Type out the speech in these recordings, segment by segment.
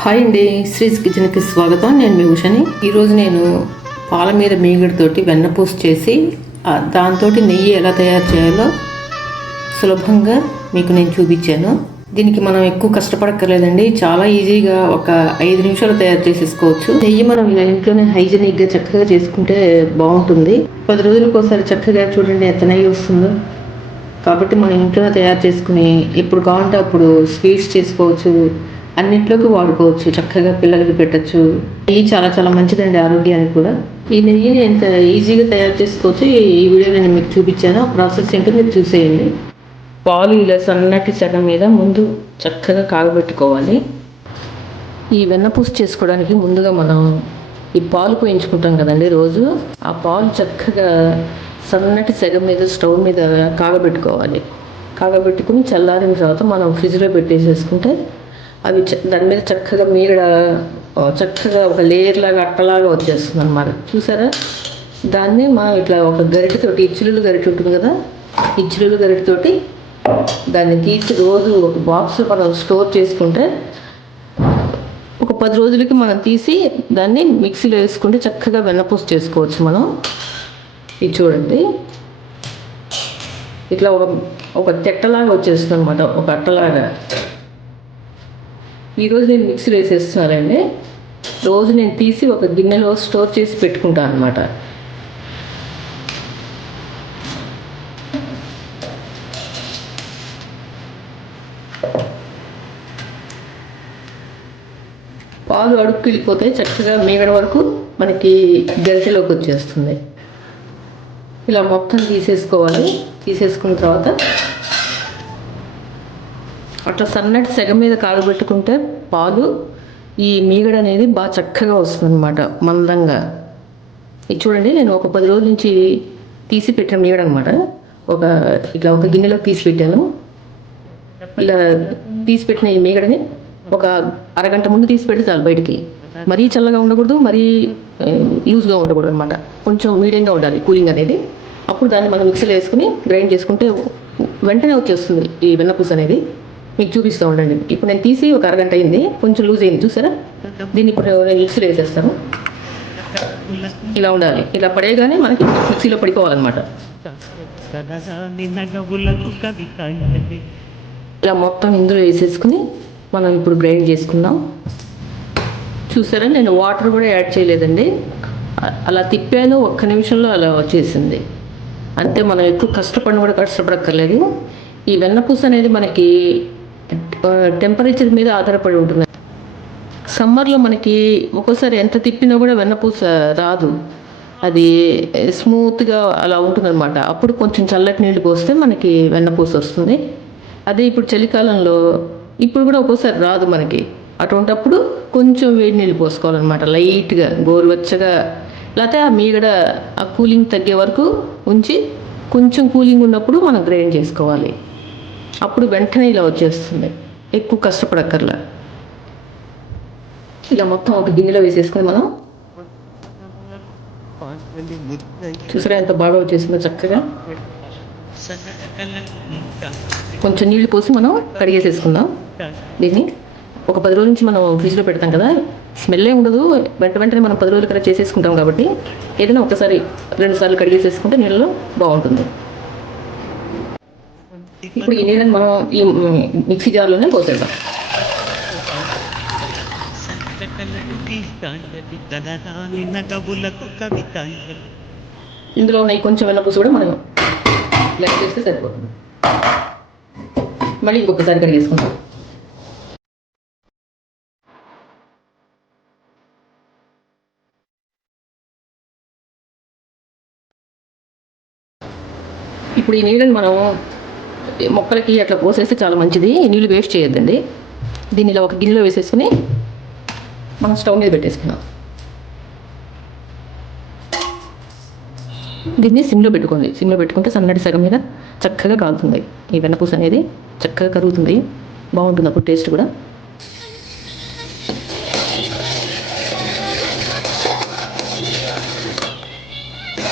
Hi అండి శ్రీస్ కిచెన్కి స్వాగతం. నేను మీ ఉషని. ఈరోజు నేను పాల మీద మీగడతోటి వెన్నపూస చేసి దాంతో నెయ్యి ఎలా తయారు చేయాలో సులభంగా మీకు నేను చూపించాను. దీనికి మనం ఎక్కువ కష్టపడక్కర్లేదండి. చాలా ఈజీగా ఒక ఐదు నిమిషాలు తయారు చేసేసుకోవచ్చు. నెయ్యి మనం ఇంట్లోనే హైజీనిక్గా చక్కగా చేసుకుంటే బాగుంటుంది. పది రోజులకు ఒకసారి చక్కగా చూడండి ఎంత నెయ్యి వస్తుందో. కాబట్టి మనం ఇంట్లో తయారు చేసుకుని ఎప్పుడు కావాలంటే అప్పుడు స్వీట్స్ చేసుకోవచ్చు. అన్నింటిలోకి వాడుకోవచ్చు చక్కగా పిల్లలకి పెట్టచ్చు. ఇది చాలా చాలా మంచిదండి ఆరోగ్యానికి కూడా. ఈ నెయ్యిని ఎంత ఈజీగా తయారు చేసుకోవచ్చు? ఈ- వీడియో నేను మీకు చూపించాను. ఆ ప్రాసెస్ ఏంటో మీరు చూసేయండి. పాలు ఇలా సన్నటి సగం మీద ముందు చక్కగా కాగబెట్టుకోవాలి. ఈ వెన్నపూస చేసుకోవడానికి ముందుగా మనం ఈ పాలు పోయించుకుంటాం కదండి రోజు. ఆ పాలు చక్కగా సన్నటి సెగ మీద స్టవ్ మీద కాగబెట్టుకోవాలి. కాగబెట్టుకుని చల్లారిన తర్వాత మనం ఫ్రిడ్జ్లో పెట్టేసేసుకుంటే అవి దాని మీద చక్కగా మీగడ చక్కగా ఒక లేయర్ లాగా అట్టలాగా వచ్చేస్తుంది అనమాట చూసారా? దాన్ని మనం ఇట్లా ఒక గరిటెతోటి ఇచ్చులు గరిటె ఉంటుంది కదా? ఇచ్చులు గరిటెతోటి దాన్ని తీసి రోజు ఒక బాక్స్ మనం స్టోర్ చేసుకుంటే ఒక పది రోజులకి మనం తీసి దాన్ని మిక్సీలో వేసుకుంటే చక్కగా వెన్నపూస చేసుకోవచ్చు మనం. ఇది చూడండి. ఇట్లా ఒక ఒక తెట్టలాగా వచ్చేస్తుంది అనమాట ఒక అట్టలాగా. ఈరోజు నేను మిక్సీలో వేసేస్తున్నానండి. రోజు నేను తీసి ఒక గిన్నెలో స్టోర్ చేసి పెట్టుకుంటాను అనమాట పాలు అడుక్కి వెళ్ళిపోతే చక్కగా మీగడ వరకు మనకి గరిటెలోకి వచ్చేస్తుంది. ఇలా మొత్తం తీసేసుకోవాలి. తీసేసుకున్న తర్వాత అట్లా సన్నటి సెగ మీద కాగబెట్టుకుంటే పాలు ఈ మీగడ అనేది బాగా చక్కగా వస్తుంది అనమాట మందంగా. ఇది చూడండి నేను ఒక పది రోజుల నుంచి తీసి పెట్టాను మీగడ అనమాట ఒక ఇట్లా ఒక గిన్నెలో తీసి పెట్టాను. ఇలా తీసి పెట్టిన ఈ మీగడని ఒక అరగంట ముందు తీసి పెడితే చాలు బయటికి. మరీ చల్లగా ఉండకూడదు మరీ లూజ్గా ఉండకూడదు అనమాట కొంచెం మీడియంగా ఉండాలి కూలింగ్ అనేది. అప్పుడు దాన్ని మనం మిక్సీలో వేసుకుని గ్రైండ్ చేసుకుంటే వెంటనే వచ్చేస్తుంది ఈ వెన్నపూస అనేది. మీకు చూపిస్తూ ఉండండి. ఇప్పుడు నేను తీసి ఒక అరగంట అయింది. కొంచెం లూజ్ అయింది. చూసారా? దీన్ని ఇప్పుడు నేను మిక్సీలో వేసేస్తాను ఇలా ఉండాలి. ఇలా పడేయగానే మనకి మిక్సీలో పడిపోవాలన్నమాట. ఇలా మొత్తం ఇందులో వేసేసుకుని మనం ఇప్పుడు గ్రైండ్ చేసుకుందాం. చూసారా? నేను వాటర్ కూడా యాడ్ చేయలేదండి. అలా తిప్పాను. ఒక్క నిమిషంలో అలా వచ్చేసింది. అంతే మనం ఎక్కువ కష్టపడిన కూడా కష్టపడక్కర్లేదు. ఈ వెన్నపూస అనేది మనకి టెంపరేచర్ మీద ఆధారపడి ఉంటుంది. సమ్మర్లో మనకి ఒక్కోసారి ఎంత తిప్పినా కూడా వెన్నపూస రాదు. అది స్మూత్గా అలా ఉంటుందన్నమాట. అప్పుడు కొంచెం చల్లటి నీళ్ళు పోస్తే మనకి వెన్నపూస వస్తుంది. అదే ఇప్పుడు చలికాలంలో ఇప్పుడు కూడా ఒక్కోసారి రాదు మనకి. అటువంటప్పుడు కొంచెం వేడి నీళ్ళు పోసుకోవాలన్నమాట. లైట్గా గోరువెచ్చగా లేకపోతే ఆ మీగడ ఆ కూలింగ్ తగ్గే వరకు ఉంచి కొంచెం కూలింగ్ ఉన్నప్పుడు మనం గ్రైండ్ చేసుకోవాలి. అప్పుడు వెంటనే ఇలా వచ్చేస్తుంది. ఎక్కువ కష్టపడక్కర్లా. ఇలా మొత్తం ఒక గిన్నెలో వేసేసుకొని మనం చూసారా ఎంత బాగా వచ్చేసిందో చక్కగా? కొంచెం నీళ్ళు పోసి మనం కడిగేసేసుకుందాం. దీన్ని ఒక పది రోజుల నుంచి మనం ఫ్రిడ్జ్లో పెడతాం కదా స్మెల్లే ఉండదు. వెంట వెంటనే మనం పది రోజులు కదా చేసేసుకుంటాం కాబట్టి ఏదైనా ఒకసారి రెండు సార్లు కడిగేసేసుకుంటే నీళ్ళలో బాగుంటుంది. ఇప్పుడు ఈ నీళ్ళని మనం ఈ మ్, మిక్సీ జార్లోనే పోసేద్దాం సకల గీతాంజలి తనరాని నగవులకు కవితాంజలి ఇందులో ఉన్న ఈ కొంచెం వెన్నపూస కూడా మనం లెక్క చేస్తే సరిపోతుంది మళ్ళీ ఇంకొకసారి కడిగేసుకుందాం ఇప్పుడు ఈ నీళ్ళని మనం మొక్కలకి అట్లా పోసేస్తే చాలా మంచిది. నీళ్ళు వేస్ట్ చేయొద్దండి. దీన్ని ఇలా ఒక గిన్నెలో వేసేసుకుని మనం స్టవ్ మీద పెట్టేసుకున్నాం దీన్ని సిమ్లో పెట్టుకోండి. సిమ్లో పెట్టుకుంటే సన్నటి సగం మీద చక్కగా కాలుతుంది. ఈ వెన్నపూస అనేది చక్కగా కరుగుతుంది. బాగుంటుంది అప్పుడు టేస్ట్ కూడా.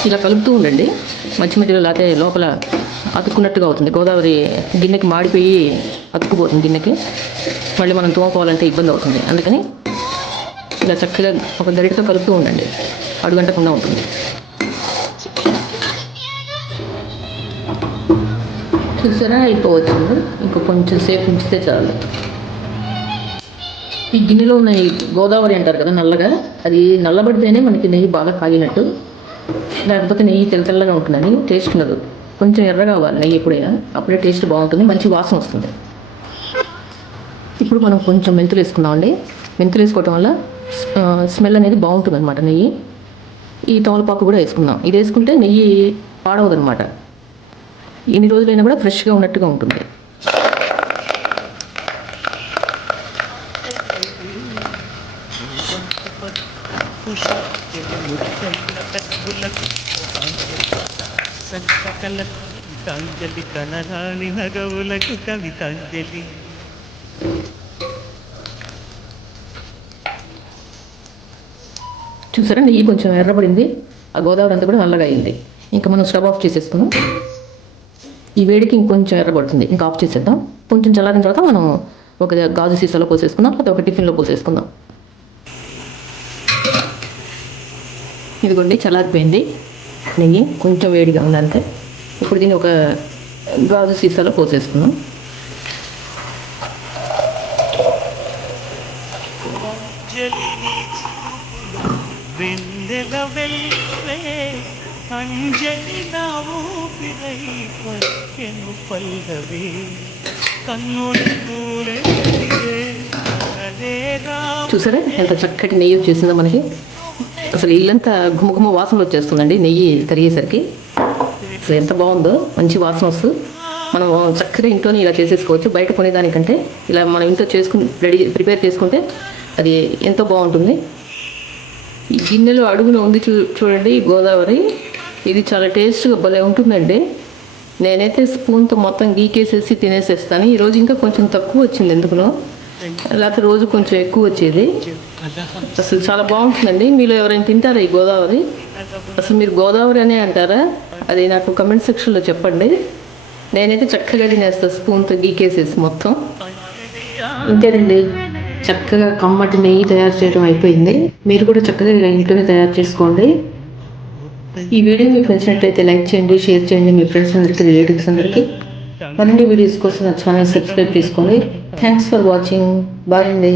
ఇలా కలుపుతూ ఉండండి. మధ్య మధ్యలో లేకపోతే లోపల అతుక్కున్నట్టుగా అవుతుంది. గోదావరి గిన్నెకి మాడిపోయి అతుక్కుపోతుంది గిన్నెకి. మళ్ళీ మనం తోముకోవాలంటే ఇబ్బంది అవుతుంది. అందుకని ఇలా చక్కగా ఒక గరిటతో కలుపుతూ ఉండండి. అడుగంటకుండా ఉంటుంది. చూసారా? అయిపోవచ్చు. ఇంకా కొంచెం సేపు ఉంచితే చాలు. ఈ గిన్నెలో ఉన్న ఈ గోదావరి అంటారు కదా నల్లగా? అది నల్లబడితేనే మనకి నెయ్యి బాగా కాగినట్టు. లేకపోతే నెయ్యి తెల్ల తెల్లగా ఉంటుందని టేస్ట్ ఉండదు. కొంచెం ఎర్రగా అవ్వాలి నెయ్యి ఎప్పుడైనా. అప్పుడే టేస్ట్ బాగుంటుంది మంచి వాసన వస్తుంది. ఇప్పుడు మనం కొంచెం మెంతులు వేసుకుందామండి. మెంతులు వేసుకోవటం వల్ల స్మెల్ అనేది బాగుంటుంది అనమాట నెయ్యి. ఈ తమలపాకు కూడా వేసుకుందాం. ఇది వేసుకుంటే నెయ్యి పాడవదు అనమాట ఎన్ని రోజులైనా కూడా ఫ్రెష్గా ఉన్నట్టుగా ఉంటుంది. సంకలకు గీతాంజలి కనరాని నగవులకు కవితాంజలి. చూసారా? నెయ్యి కొంచెం ఎర్రబడింది. ఆ గోదావరి అంతా కూడా నల్లగా అయింది. ఇంకా మనం స్టవ్ ఆఫ్ చేసేసుకున్నాం ఈ వేడికి ఇంకొంచెం ఎర్రబడుతుంది. ఇంకా ఆఫ్ చేసేద్దాం. కొంచెం చల్లారిన తర్వాత మనం ఒక గాజు సీసాలో పోసేసుకుందాం. లేకపోతే ఒక టిఫిన్లో పోసేసుకుందాం. ఇదిగోండి చల్లారిపోయింది. నెయ్యి కొంచెం వేడిగా ఉంది అంతే ఇప్పుడు దీన్ని ఒక గాజు సీసాలో పోసేసుకుందాం. అంజలి నా ఊపిరై పల్లవి. అదేగా చూసారా ఎంత చక్కటి నెయ్యి వచ్చేసిందో మనకి? అసలు ఇల్లంతా గుమగుమ వాసనలు వచ్చేస్తుందండి నెయ్యి కరిగేసరికి అసలు ఎంత బాగుందో మంచి వాసన వస్తుంది మనం చక్కగా ఇంట్లోనే ఇలా చేసేసుకోవచ్చు. బయట కొనేదానికంటే ఇలా మనం ఇంట్లో చేసుకుని రెడీ ప్రిపేర్ చేసుకుంటే అది ఎంతో బాగుంటుంది. ఈ గిన్నెలో అడుగున ఉంది చూ చూడండి గోదావరి. ఇది చాలా టేస్ట్గా భలే ఉంటుందండి. నేనైతే స్పూన్తో మొత్తం గీకేసేసి తినేసేస్తాను. ఈరోజు ఇంకా కొంచెం తక్కువ వచ్చింది ఎందుకునో. లేకపోతే రోజు కొంచెం ఎక్కువ వచ్చేది. అసలు చాలా బాగుంటుందండి. మీలో ఎవరైనా తింటారా ఈ గోదావరి? అసలు మీరు గోదావరి అనే అంటారా? అది నాకు కమెంట్ సెక్షన్లో చెప్పండి. నేనైతే చక్కగా తినేస్తాను స్పూన్తో గీకేసేసి మొత్తం. ఇంతేనండి. చక్కగా కమ్మటి నెయ్యి తయారు చేయడం అయిపోయింది. మీరు కూడా చక్కగా ఇలా ఇంట్లోనే తయారు చేసుకోండి. ఈ వీడియో మీకు నచ్చినట్లయితే లైక్ చేయండి షేర్ చేయండి. మీ ఫ్రెండ్స్ అందరికీ రిలేటివ్స్ అందరికీ. మరిన్ని వీడియోస్ కోసం నా ఛానల్ సబ్స్క్రైబ్ చేసుకోండి. థ్యాంక్స్ ఫర్ వాచింగ్ బాయ్ అండి.